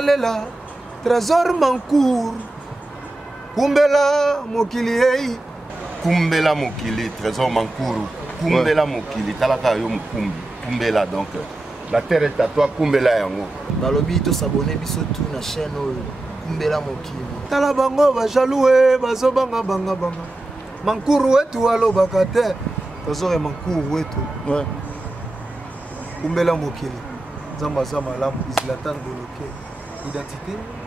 nalela Trésor Mancour Kumbela mokili ei Kumbela mokili Trésor Mancour Kumbela mokili talaka yo mukumbi Kumbela donc la terre est à toi Kumbela yango balobi to s'abonner biso tout na chaîne Kumbela mokili tala bango ba jaloux bazo banga Mancour wetu alobaka te Trésor Mancour wetu Kumbela mokili Zamba zama lamu Zlatan Boloke identité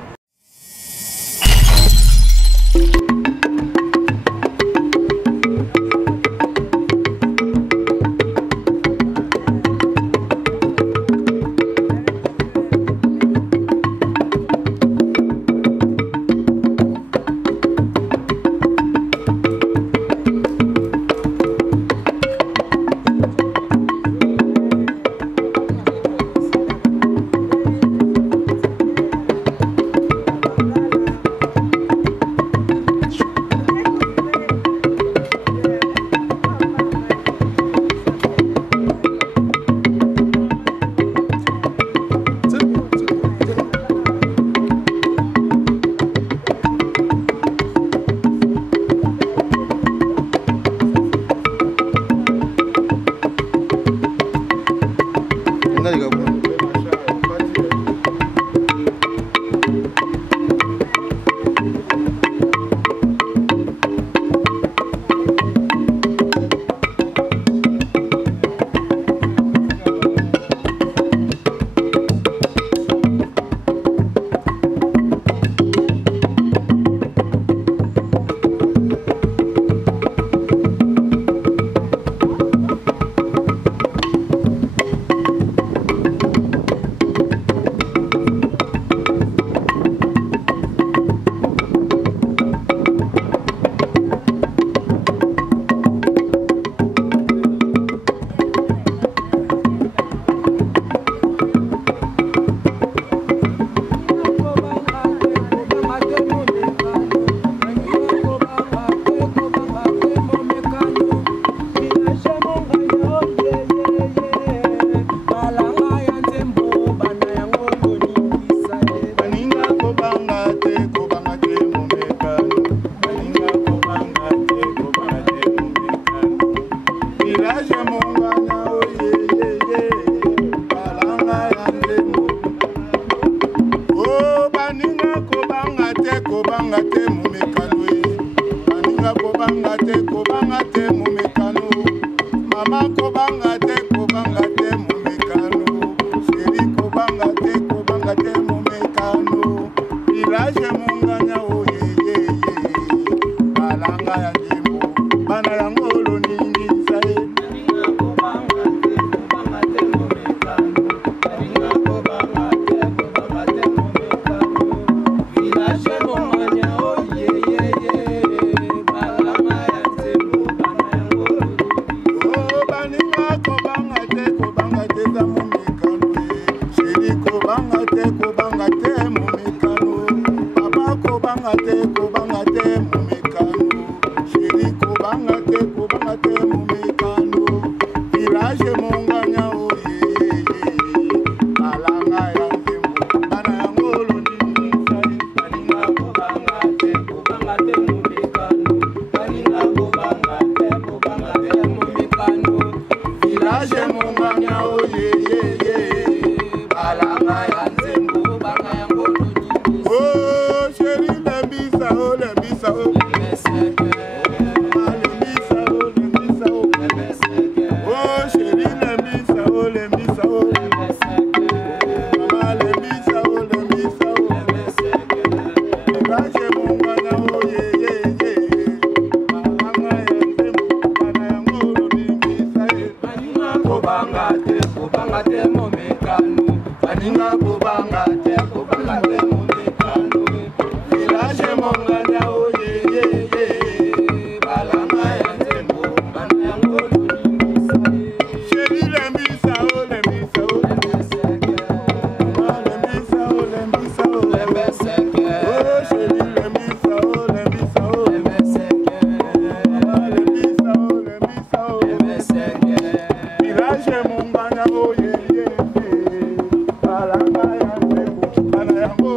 Bana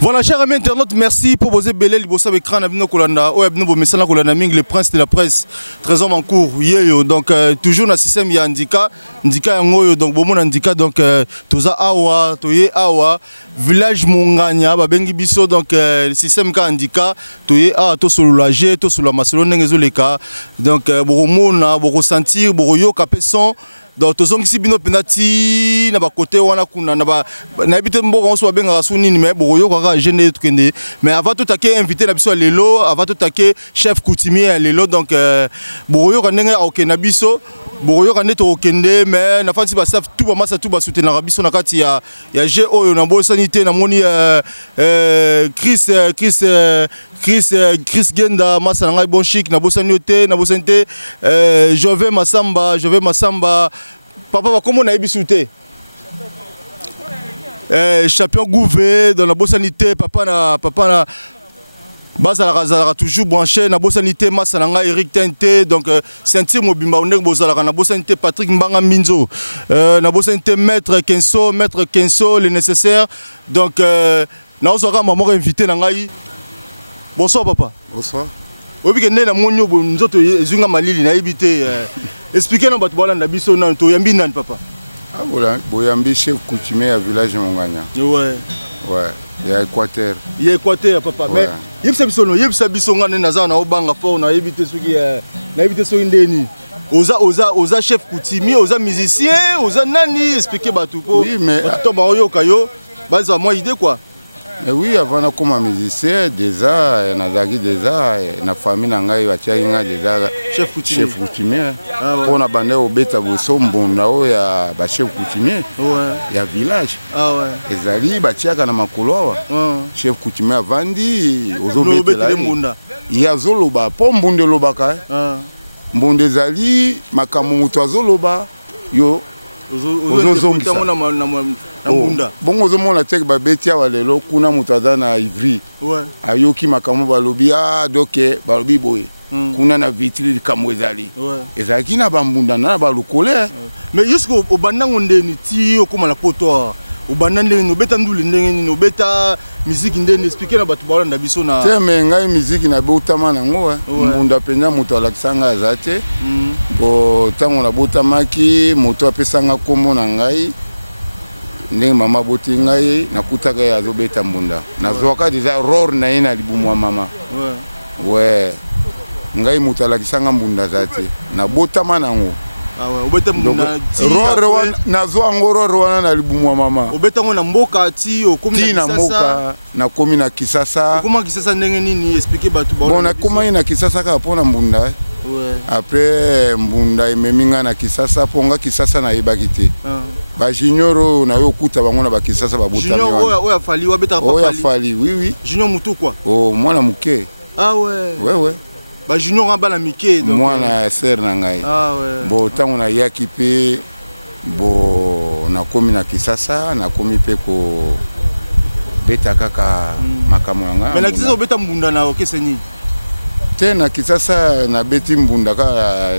Voilà, chers amis internautes, merci pour vos ébélés, les bossons écran, le prince de la presse, Trésor Mancour, donc toujours dans le système, il y a Ndika, donc bon Ndika, donc Toza Awa, Toye Awa, village Monganya, Babengi Biso, donc le système Ndika, Toye Awa, to sur la G, to sur la Macelone, donc Boromona, Borosentir, Boroyo, Capesson. Donc tous ceux qui bino penati na ba côté wana kuna na ba na habite mboko on so benga suni mais boroyo kwa jeune tukende mais avant tout taquer invité na biso lelo avant tout taquer chef coutumier lelo donc boroyo ka ndenge ok na biso boroyo ka neto okende mais na fati ba staff tout ba masa tout ba soutenir biso na kati ya G oyo na bo sanité na moni Chris Genda masa ngai bon chic na bo sanité na bo santé je vais Massamba papa comment on a bisouté champion Gouvet dans la bonne sanité papa na Bazala toujours branché na bonne sanité Massalanga Eric Tente donc sentir mobimba on est bozala na bonne sanité Patrick Mbanga Minzo na bonne sanité maître Kenso le nécessaire donc na osaka maman invité na ngai bonsoir papa bonsoir obi ke na monyo bo nzoto ezunga malili na ibité expliquer na bato balanda biso na to yambi nan papa ah voilà boyambi chef coutumier à village Monganya ouais il y a Équateur papa mais yebisa biso ngane naza na obanga fort na ibité soki ndeni oza chef coutumier oza musicien oza nani expliquer bato po oui mais bato ba oyoka yo baza moi idée quoi. Mais oui, avant de comme musicien, déjà, na famille nangai batiainga déjà chef coutumier. Pour na bande au beta boso mbonao ya ba chef coutumier. Ya village. Ah ouais. Ezali batiaka na makolo. Chef coutumier vandi ozobeta la. Ya zoloba po mbonde lobaka. Mbonde zali makamu mutu azoloba yo ozozongisa. Bon ozomona tek ba betia walelo kuna mutaza na Ivry ayoki makamu balobi doke balobi boye kuna na vitri kamwezali ezaki na bambunda na balokole mais jusqu'au bandango ndeni ti okoma na poto obanda ndenge obeta ndule ndenge nini obeta musique ndenge expliquer na bato balanda biso na te me ngai musique na botama nango mbunda penza moto alakisanga aza te bo ntango nabotamaki moto apesanga kombo na ngai ndenge mama boti ngai nakutaka ye azobeta mbunda nazwaka deja ror na ye na libumu ya mama we ngai moto alakisanga mbunda aza te nabotama nango obeta mbunda nazwa yango ror wana na libumu ya mama obeta ngo na mboka ti okomi na mboka nakomi na Kisasa okoma Kisasa ndenge nini expliquer bato bon nakoma na Kisasa kaka mpona mbunda après mbunda ememinga na Kisasa ponga Kisasa na yebaki te ba junior na yo kuta bango na ba Kisasa ba botami junior oya fali wabeta pa fali fali oui junior mutu quoi oh mwana muke ouais ba junior amba na mike donc mwana ser na ngai bo tango na yaki pe bo nakomi na Kisasa nakomi pe ko beta kaka makamo yanga mais na Kisasa obeta mbunda na okese nini te na Kisasa na beti mbunda ka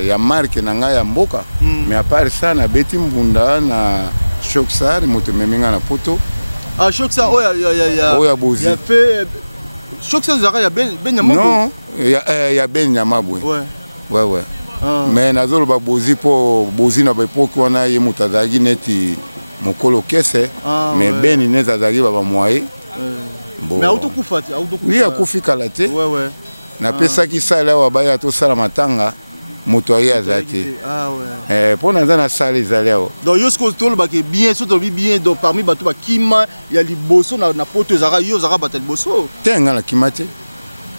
ya marque na ngai ya mboka mais à part ça na beti mbunda na Shoksar moto meminga na poto Shoksar oya bozi ya fait Shoksar zaka ya ben nyamabo non ya ben nyamabo ouais mais nazolo ba bozi po bozi na ba poki wana ye mutazagi neti mokolo kese mais ben neta zagi ba moye mais autokufa oui akufika la te ouais na pesa ki sala wa baya to sala matanga moto aye azate pona za na sala izaleo donc yo sko tolo ba ke bien surtout bien donc parmi bato ba kima ya liboso na poto zaka yo zaka batal boso tenga na kimate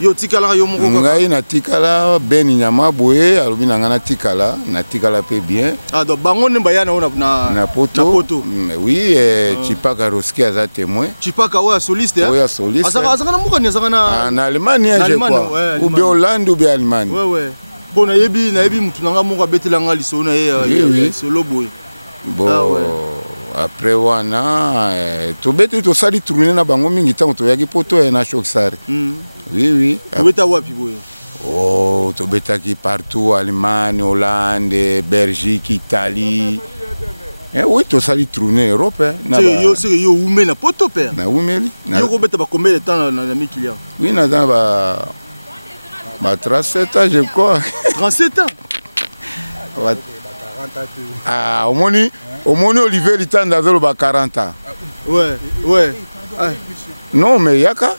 yo tikala yo moko ngai na tikala beni nyama boye alobi na ngana tikala pe bien donc bango ne bayana na poto oui Chipaka Roski aza témoin Chipaka oya soliste azaka na moko ni azaka na Allemagne je crois ou bien Hollande ou bien Allemagne ouais pona yebi mutu nanga moko abetela nga liso na ye solo boye bon après wana tobeti tosali tourner na bango mingi tango toyaki poto na Shoksar oui tobeta wapi boye oh tobetaki partout Allemagne Hollande Belgique Italie oui tosali tourner Europe na yo ume na poto père na umeli yo kobeta ba combien de temps na mikilia oui na dans ba 37 ans je crois 37 ans au moni Olivier Litanda zolo ba 40 ans ouais non mais yaka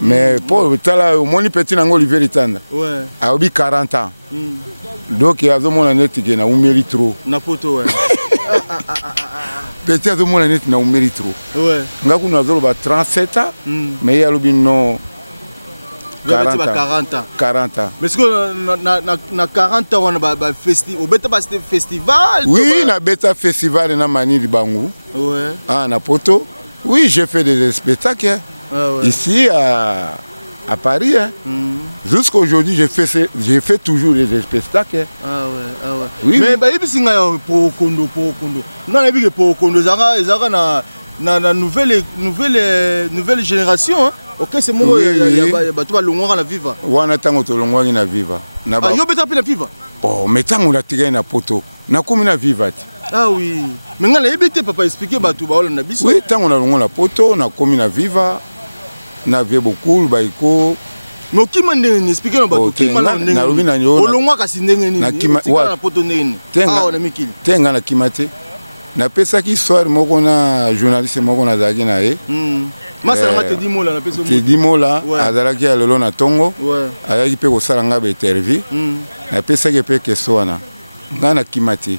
mais pour tala au moni petit nango Olivier Litanda a obi 40 ans donc il a zomona netike na umeli trop na poto petit a zomona net na umeli trop ngaku na zolo ba 37 ans mais ya lobi non 40 ans. Mais est-ce que na 40 ans on a ba festival, festival. Oui, na beta festival na mani libangu. Ouais. Na poto. Oui, j'ai fait des spectacles ici à Paris. Jusqu'à aujourd'hui, j'ai fait toujours des spectacles. Oui. Mais ba ibisinga pour kondo. Non, na bige pour kondo zaka na nouvelle génération. Ok, c'est moi tu vas longoira na viva. Wana tango to longoira na viva. Na ba yo beta pe na viva. Oh, mais tango la tiga na poto. Na komi na viva. Oui. Mais ngala ebete papa expliquer ba tu ba ola na biso. Oui, tango na longoira na poto, na komi na viva. Na vie beaucoup ba iko. Mais kima ndenge expliquer na ba tu kima na ndenge. Na lobi na yo. Olongwa kasi ndenge ni. Na kima na poto ndenge. Na mikili. Tenga na kimate. Na pesa ki histoire moko na journaliste moko na zaki na ye. Masala te di mola na pesa moko. Te di mola azalaki ya lelo na tongo. Ayaki pe ko sala nga be interview. Na pesa ke pe keso wana. Nga na kimate.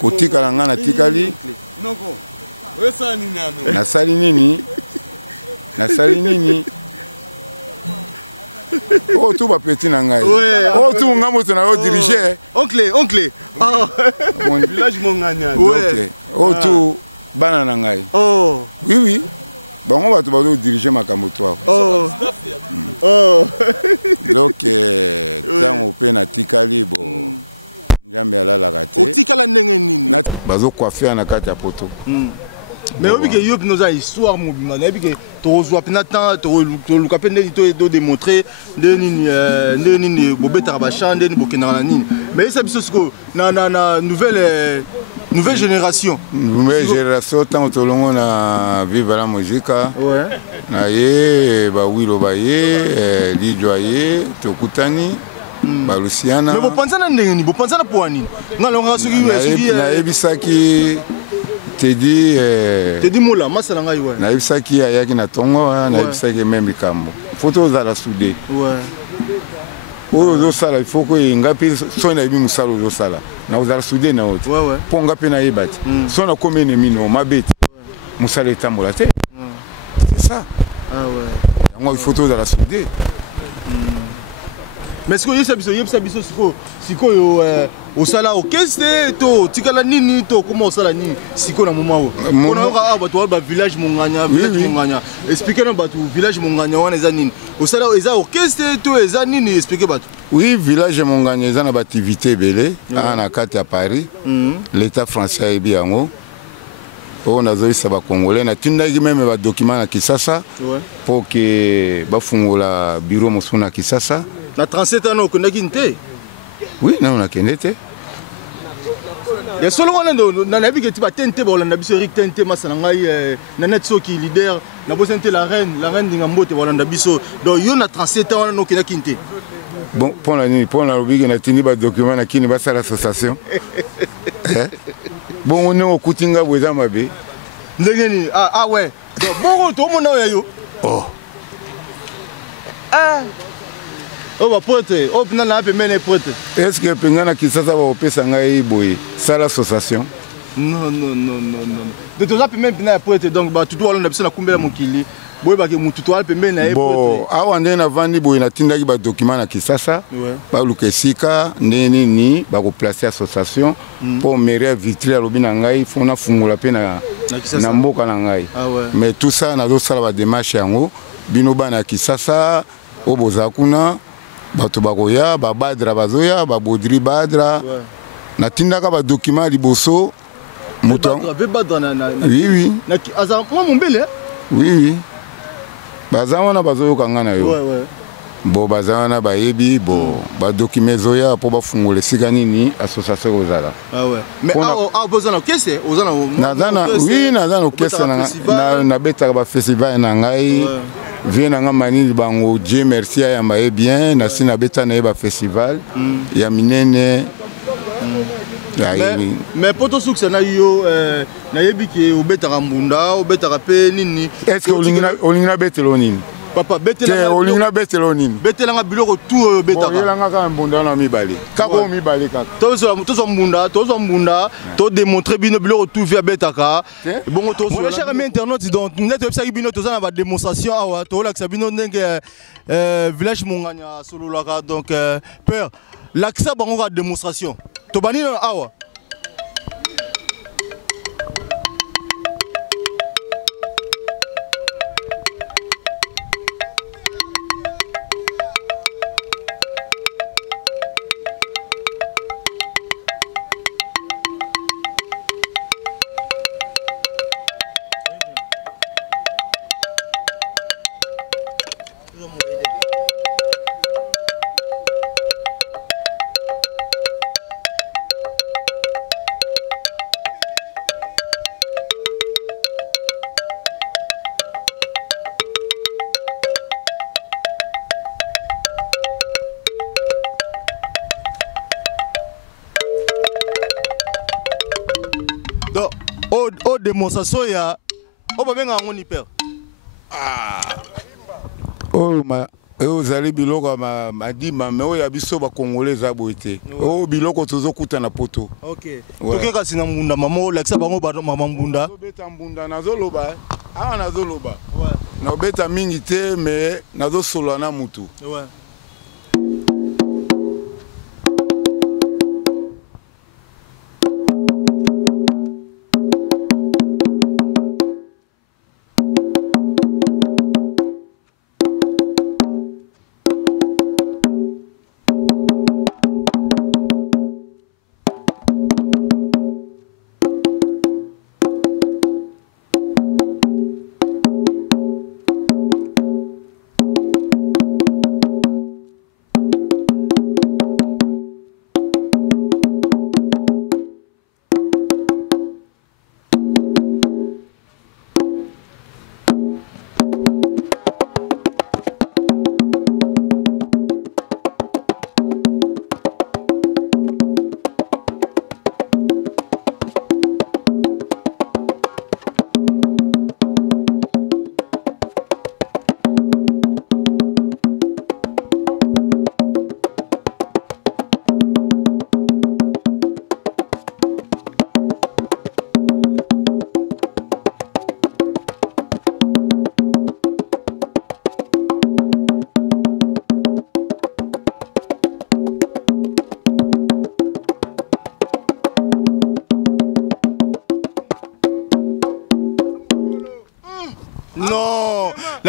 Kotika nga na tikali. Noko. Wesa ni nyano. Na sali nini? Na sali nini? Oh, tout va petit nangai. Oh, tout nga moto na yo diriger. Oncle. Mon village monganya. OK. Oh, tout bana nangai. Oh. Oui. Bango bato bazo diriger makambo toi. Donc tango pe na tikali bo. Njambe alala kate. Otikala ndenge nini? Bazo coiffer na kati ya poto. Mais obi ke yo pinoza histoire mobima na bi ke tozwa pina temps to luka pe ndeni to démontrer ndeni bobeta ba chande ndeni bokena na nini. Mais ça biso siko na nouvelle Nouvelle génération. Nouvelle génération, tant que l'on a vive la musique. Ouais. Naye, Wilo Baye, Lidjoye, Tokutani, Luciana. Mais vous pensez à Ndengeni, vous pensez à Pouani. Naebisaki, Tedi Moula, Masalanga, ouais. Naebisaki, Ayaki na Tongo, Naebisaki même Bikambo. Photos à la soudée. Ouais. Il faut que ngapi sona ibi musalo zo sala na uzala soudé na autre pour ngapi na yebati sona comme ennemi no mabeti musala etambola te c'est ça ah ouais yango il faut to la soudé mais ce que yebisa biso siko yo au sala orchestre to tikala nini to comment au sala ni siko na moment on a bato ba village monganya expliquer na bato village monganya wana eza nini au sala eza orchestre to eza nini expliquer bato oui village monganya eza na activité belé na kati à Paris l'état français ebi yango on a zoisa ba congolais na tindaki même ba document na Kisasa pour que ba fungola bureau mosuna Kisasa na 37 ans okendaki nte oui na on a kendete ya solo wana na nabi ke tiba tente ba olanda biso Eric tente masana ngai na net soki leader na bosente la reine dinga mbote ba olanda biso donc yo na 37 ans wana no kendaki nte bon pour la rubrique na tindi ba document na kini ba sala association bon on est au kutinga bweza mabe ndengeni ah ouais bon to mona yo oh oh ba pote oh pina na pe mene pote est-ce que pengana Kisasa ba opesa ngai boye sala association non de to za pe même pina pote donc ba tutu wala na biso na kumbela mokili boye ba ke mututu wala pe mene na pote bon awa ndena vandi boye na tindaki ba document na Kisasa ba lukesika ndeni ni ba ko placer association pour mairie vitri alobi na ngai fona fungula pe na mboka na ngai mais tout ça na do sala ba démarche yango bino bana Kisasa oboza kuna bato bakoya babadra bazoya babodri badra na tindaka ba document liboso moto oui aza moi mombele oui bazana bazoyo kangana yo bo bazana bayebi bo ba document zoya po bafungole sika nini association ozala ah ouais mais bozana kese ozana nazana oui nazana kese na beta ba festival na ngai viens nga manili bango Dieu merci ya mbaye bien na sina beta na ba festival ya minene mais poto succès na yo na yebi ke obetaka mbunda obetaka pe nini est-ce que olingina betelo nini papa betela olingina betelo nini betela nga biloko tout betaka yela nga ka mbunda na mibale kako mibale kaka tozo mbunda to démontrer bino biloko tout via betaka bongo to so cher ami internet donc net website bino toza na ba démonstration awa to la bino ndenge village monganya solo laka donc père l'accès bango ka démonstration to bani awa démonstration ya o ba benga ngoni père oh ma ozali biloko madima mais oya biso ba congolais za boite oh biloko tozokuta na poto OK tokeka sina mbunda mama lakisa bango ba mama mbunda beta mbunda nazoloba awa nazoloba na beta mingi te mais nazosolo na mutu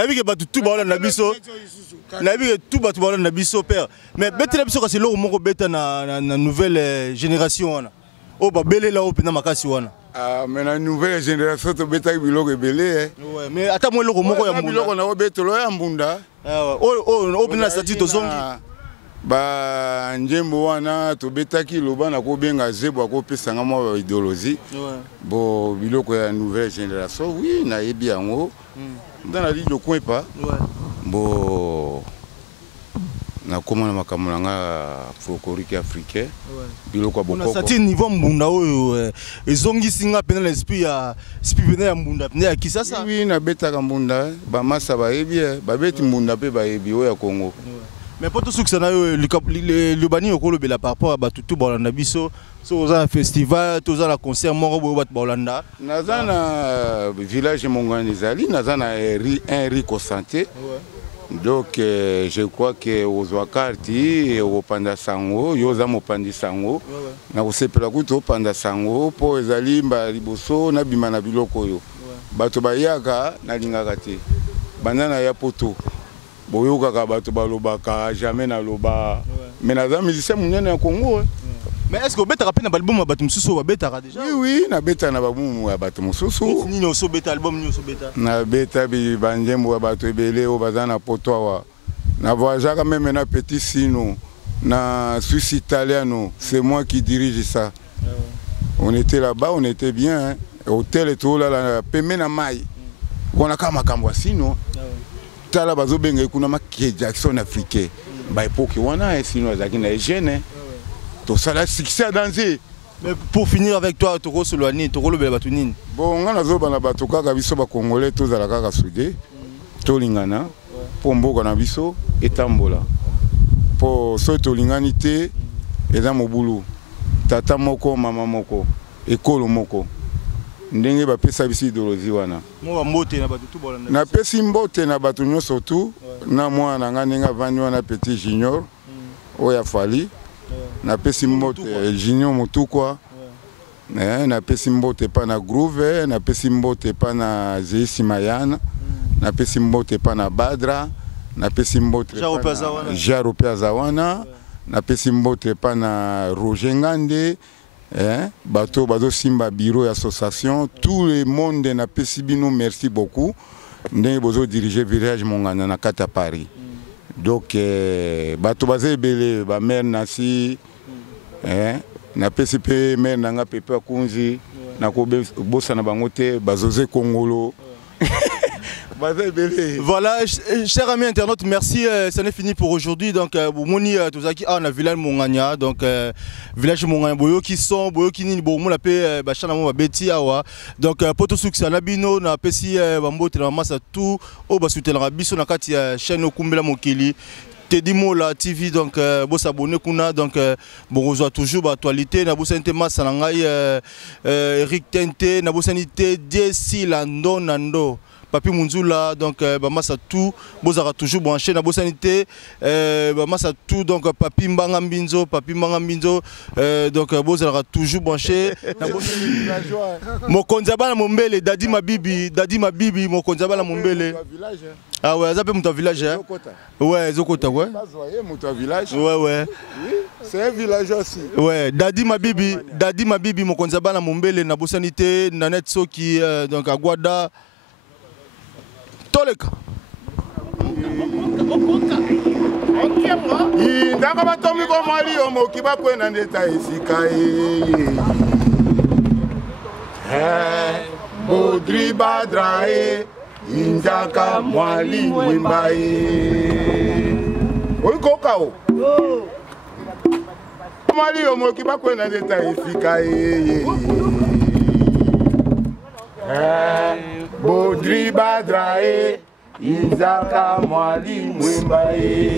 nabi ke batu tout baola na biso nabi ke tout batu baola na biso père mais betela biso kasi loko moko beta na nouvelle génération wana o ba belela o pena makasi wana ah mais la nouvelle génération to beta biloko ebele ouais mais ata mo loko moko ya mbunda biloko na o betelo ya mbunda o pena stati to zongi ba njembo wana to betaki loba na ko benga zebo ko pesanga mo idéologie bo biloko ya nouvelle génération oui na yebi yango dans la ligne de coin pas bo na komona makambo nga folklorique africain biloko boko na stati niveau mbunda oyo ezongi singa pena l'esprit ya pena ya mbunda pena ya kisasa oui na betaka mbunda ba masa ba yebi ba beti mbunda pe ba yebi o ya Congo. Mais pour tout ce que ça a eu, le bani au Colombie par rapport à tout Bolanda biso, sur un festival, tous un concert, moro Bolanda. Nazana village Monganizali, Nazana un rico santé. Donc je crois que aux Ouakarti, au Panda Sango, Yozamo Pandi Sango, na usepela kuto Panda Sango, po ezali mba liboso na bimana biloko yo. Bato bayaka na lingaka te. Banana ya poto. Boyoka ka bato balobaka jamais na loba mais naza musicien munene ya Congo mais est-ce que beta rapena album ya bato mususu ba beta déjà oui na beta na babumu ya bato mususu nini oso beta album nini oso beta na beta bi banjembo ya bato ebele o bazana potoa na voyage même na petit sino na Suisse italiano c'est moi qui dirige ça on était là-bas on était bien hôtel et tout là la pemena mai on a kama kambwa sino tala bazo benga kuna makie Jackson africain ba époque wana sino zaki na jeune to sala succès à danser. Mais pour finir avec toi toko solwani toko lobela batu nini bon nga nazo bana batu kaka biso ba congolais to zala kaka soudé to lingana po mboka na biso etambola po so to lingani te eza mobulu tata moko mama moko ekolo moko ndenge ba pesa bisi idéologie wana mo mbote na batu tout bolanda na pesi mbote na batu nyonso tout na mwana nga ndenge vandi wana petit junior oya fali na pesi mbote junior mutu kwa na pesi mbote pa na groove na pesi mbote pa na Zeisi Mayana na pesi mbote pa na Badra na pesi mbote Jaro Piazawana na pesi mbote pa na Roger Ngande bateau bateau simba bureau association tout le monde na pesibino merci beaucoup ndenge bozo diriger village mongana na kata Paris donc bateau bazé belé ba mère nasi na PCP mère nanga pepe kunzi na ko bossa na bango te bazoze Kongolo. Voilà, chers amis internautes, merci, ça n'est fini pour aujourd'hui. Donc, Moni, Tozaki, on a village Mongania, donc village Mongania, Boyo qui sont, Boyo qui ni, Boyo la paix, Bachana Moma Beti, Awa. Donc, Poto Succès, Nabino, na Pessi, Bambo, Telamasa, tout, Oba Soutel Rabiso, Nakati, chaîne Okumbela Mokili. Teddy Mola TV, donc vous s'abonnez kuna, donc bon reçoit toujours l'actualité. Na bossa nte massa nangai Eric Tente, na bossa nte Desi Lando Nando. Papi Munzula, donc massa tout, vous aurez toujours branché na bossa nte massa tout, donc Papi Mbanga Mbinzo, donc vous aurez toujours branché. Mon konzabala Mombele, Dadi Mabibi, mon konzabala Mombele. Ah ouais, ça peut mon village hein. Ouais, Zokota ouais. Ouais ouais. C'est un village aussi. Ouais, Dadi Mabibi mon konzabala Mombele na bosanité nanet soki donc à Guada. Toleka. Ndanga batomi ko mali omo kiba kwena ndeta esika Bodri Badrae Indaka mwali mwimbaye Oiko kao Mwali omo kiba kwena ndeta esika Bodri Badrae Indaka mwali mwimbaye